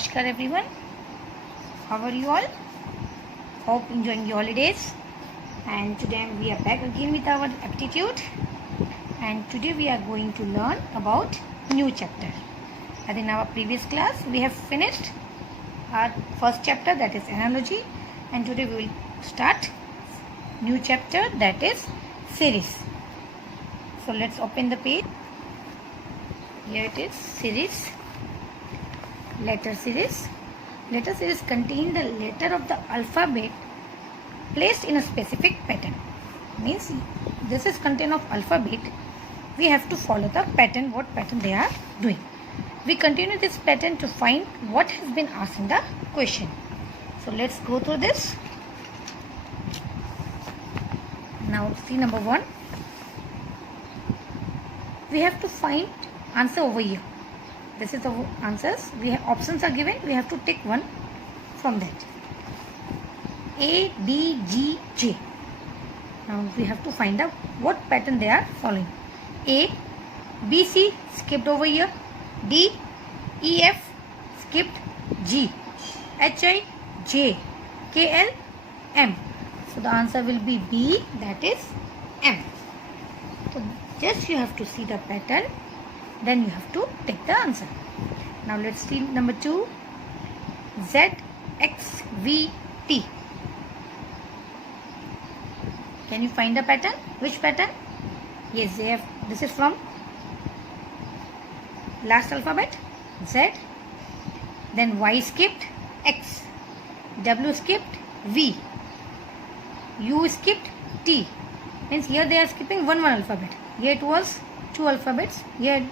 Namaskar everyone. How are you all? Hope enjoying your holidays. And today we are back again with our aptitude. And today we are going to learn about new chapter. As in our previous class we have finished our first chapter, that is analogy, and today we will start new chapter, that is series. So let's open the page. Here it is, series. Letter series. Letter series contain the letter of the alphabet placed in a specific pattern. Means this is content of alphabet. We have to follow the pattern, what pattern they are doing. We continue this pattern to find what has been asked in the question. So let's go through this. Now see number 1. We have to find answer over here. This is the answers. We have options are given. We have to take one from that. A, B, G, J. Now we have to find out what pattern they are following. A, B, C skipped over here. D, E, F skipped. G, H, I, J, K, L, M. So the answer will be B, that is M. So just you have to see the pattern, then you have to take the answer. Now let's see number 2. Z, X, V, T. Can you find the pattern? Which pattern? Yes, they have. This is from last alphabet, Z. Then Y skipped, X. W skipped, V. U skipped, T. Means here they are skipping one alphabet. Here it was 2 alphabets. Here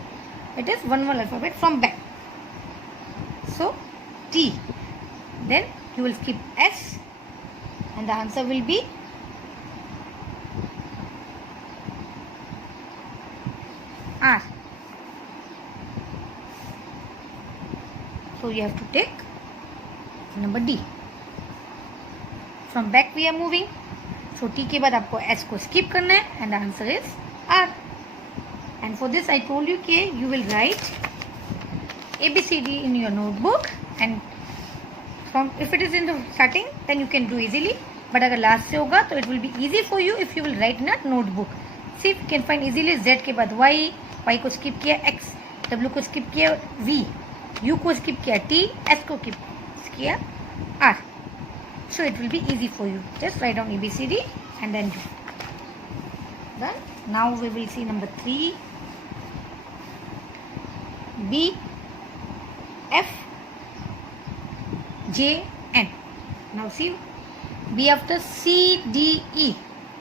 it is one alphabet from back. So T. Then you will skip S, and the answer will be R. So you have to take number D. From back we are moving. So T के बाद आपको S को skip करना है, and the answer is R. And for this I told you कि you will write ABCD in your notebook, and from if it is in the starting then you can do easily, but अगर last से होगा तो it will be easy for you if you will write in a notebook. See, you can find easily. Z के बाद Y, Y को skip किया X, W को skip किया V, U को skip किया T, S को skip किया R. So it will be easy for you. Just write down ABCD and then do. Done. Now we will see number 3. B, F, J, N. Now see, B after C, D, E.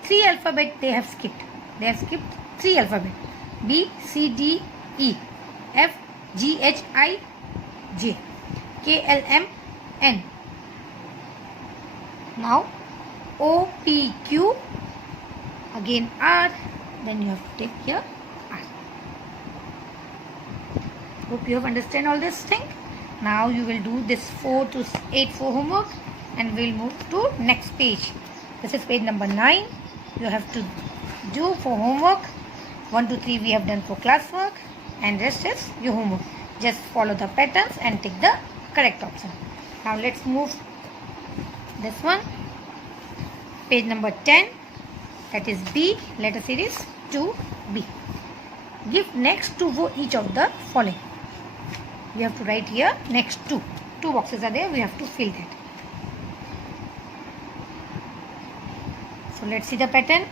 3 alphabet they have skipped. They have skipped 3 alphabet. B, C, D, E, F, G, H, I, J, K, L, M, N. Now O, P, Q, again R, then you have to take here R. Hope you have understand all this thing. Now you will do this 4 to 8 for homework, and we will move to next page. This is page number 9. You have to do for homework. 1 to 3 we have done for classwork, and rest is your homework. Just follow the patterns and take the correct option. Now let's move this one. Page number 10, that is B, letter series 2B. Give next to for each of the following. We have to write here next to. 2 boxes are there, we have to fill that. So let's see the pattern.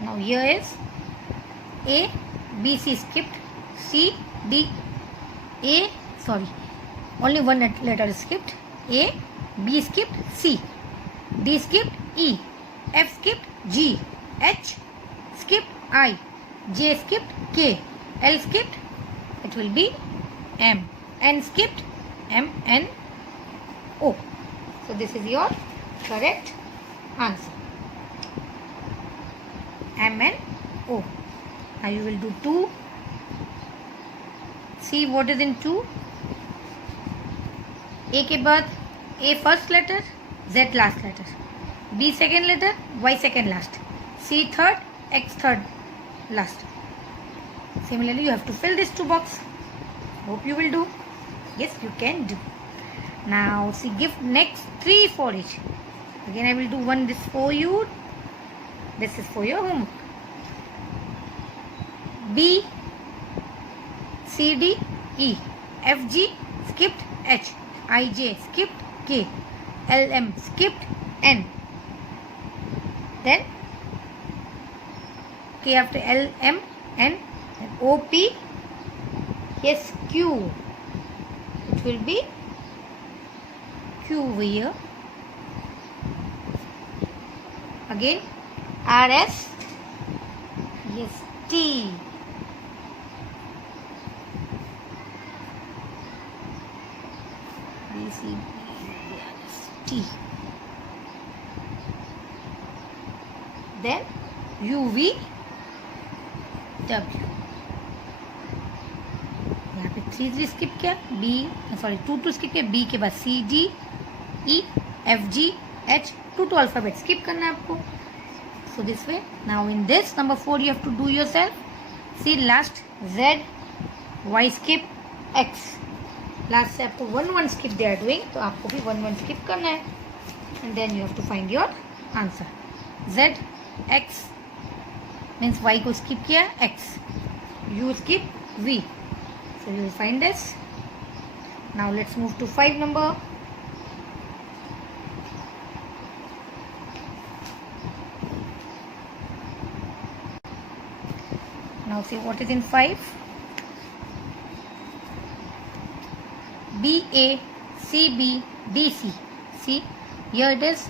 Now here is A, B, C skipped, C, D, A, sorry, only one letter is skipped. A, B skipped, C, D skipped, E, F skipped, G, H skipped, I, J skipped, K, L skipped, it will be M, N skipped, M, N, O. So this is your correct answer. M, N, O. Now you will do 2. See what is in 2. A के बाद A first letter, Z last letter, B second letter, Y second last, C third, X third last. Similarly, you have to fill this 2 box. Hope you will do. Yes, you can do. Now see, give next 3 for each. Again I will do one this for you. This is for your homework. B, C, D, E, F, G, skipped H, I, J, skipped K, L, M, skipped N. Then K after L, M, N, and O, P, yes, Q. It will be Q over here. Again R, S, yes, T. B, C, D, E, R, S, T. Then U, V, W. यहाँ पे 3 skip किया, to skip किया, B के बाद C, D, E, F, G, H, 2 alphabet skip करना है आपको. So this way. Now in this number 4 you have to do yourself. See last Z, Y skip, X. Last से आपको 1 skip they are doing, तो आपको भी 1 skip करना है. And then you have to find your answer. Z, X means Y को skip किया, X. U skip V. So you will find this. Now let's move to 5 number. Now see what is in 5. B, A, C, B, D, C. See here it is.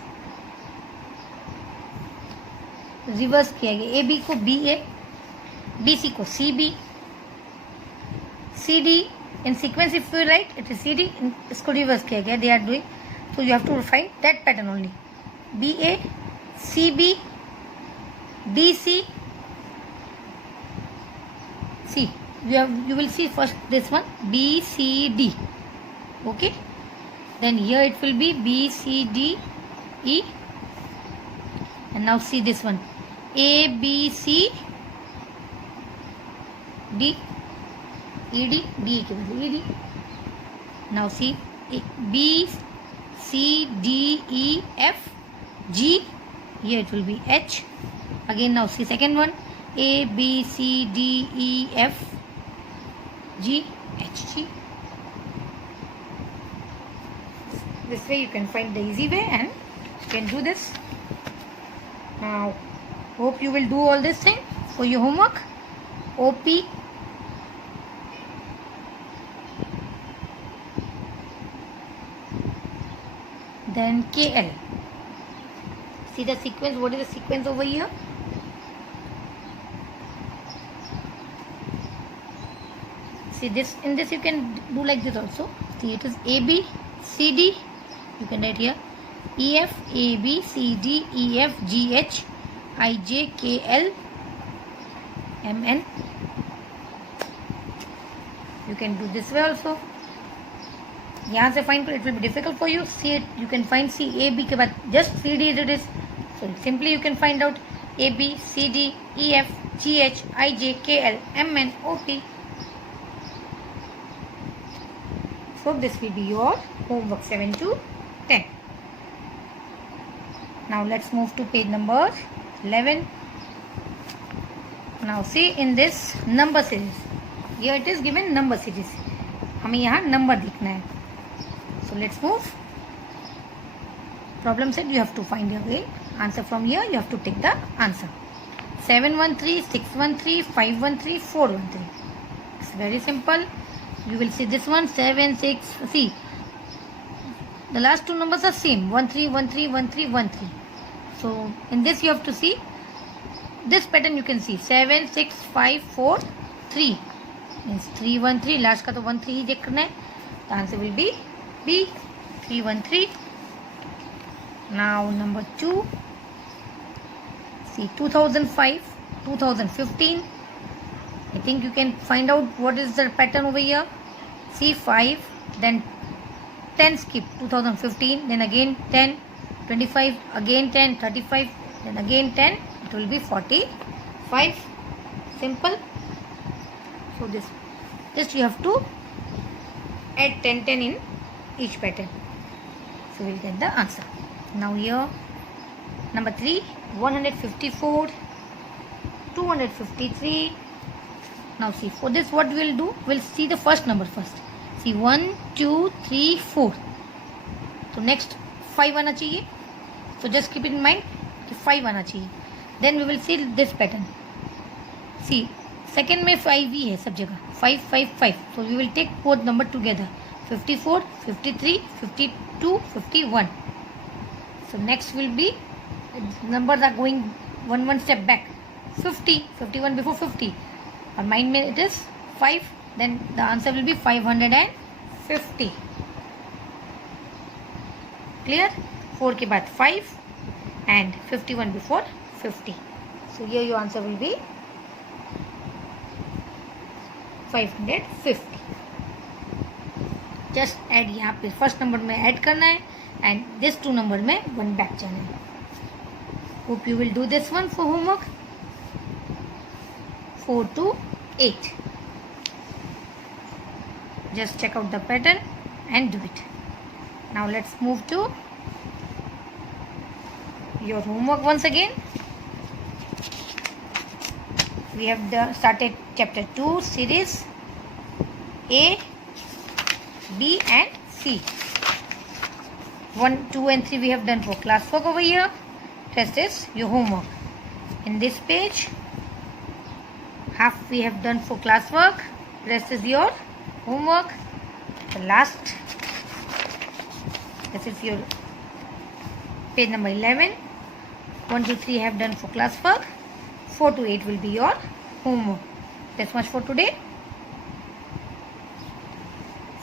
Reverse किया गया, A B को B A, B C को C B, C D in sequence. If you write it is C D, इसको reverse किया गया. They are doing, so you have to find that pattern only. BA, CB, DC, C. You will see first this one BCD. Okay. Then here it will be BCD, E. And now see this one ABC, D, ED, D के बाद ED. Now see B, C, D, E, F, G. Here it will be H. Again now see second one A, B, C, D, E, F, G, H, G. This way you can find the easy way and you can do this. Now hope you will do all this thing for your homework. OP, then KL. See the sequence. What is the sequence over here? See this. In this you can do like this also. See it is AB, CD. You can write here EF, AB, CD, EF, GH, IJ, KL, MN. You can do this way also. यहाँ से find it will be difficult for you. See it, you can find C, A, B के बाद just CD it is. So simply you can find out A, B, C, D, E, F, G, H, I, J, K, L, M, N, O, P. So this will be your homework 7 to 10. Now let's move to page number 11. Now see in this number series. Here it is given number series. हमें यहाँ number देखना है. So let's move. Problem said you have to find your way. Answer from here. You have to take the answer. 713, 613, 513, 413. It's very simple. You will see this one 7, 6. See, the last two numbers are same. 13, 13, 13, 13. So in this you have to see this pattern. You can see 7, 6, 5, 4, 3. Means 3, 1, 3. Last का तो 1, 3 ही देखना है. The answer will be B, 3, 1, 3. Now number 2. See 2005, 2015. I think you can find out what is the pattern over here. See 5, then 10 skip 2015, then again 10, 25, again 10, 35, then again 10. It will be 45. Simple. So this you have to add 10 10 in each pattern. So we'll get the answer. Now here number 3, 154, 253. Now see, for this what we'll do, we'll see the first number first. See 1 2 3 4. So next 5 आना चाहिए. So just keep it in mind कि 5 आना चाहिए. Then we will see this pattern. See second में 5 ही है सब जगह, 5 5 5. So we will take both number together, 54, 53, 52, 51. So next will be numbers are going one step back. 50, 51 before 50. Our mind में it is 5. Then the answer will be 550. Clear? 4 के बाद 5 and 51 before 50. So here your answer will be 550. Just add यहाँ पे first number में add करना है and this 2 number में 1 back जाना है. Hope you will do this one for homework. 4 to 8. Just check out the pattern and do it. Now let's move to your homework once again. We have started chapter 2 series A, B and C. 1, 2 and 3 we have done for classwork over here. Rest is your homework. In this page, half we have done for classwork. Rest is your homework. The last, this is your page number 11. 1 to 3 have done for classwork. 4 to 8 will be your homework. That's much for today.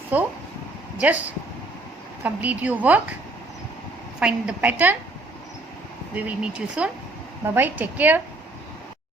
So just complete your work, find the pattern. We will meet you soon. Bye bye, take care.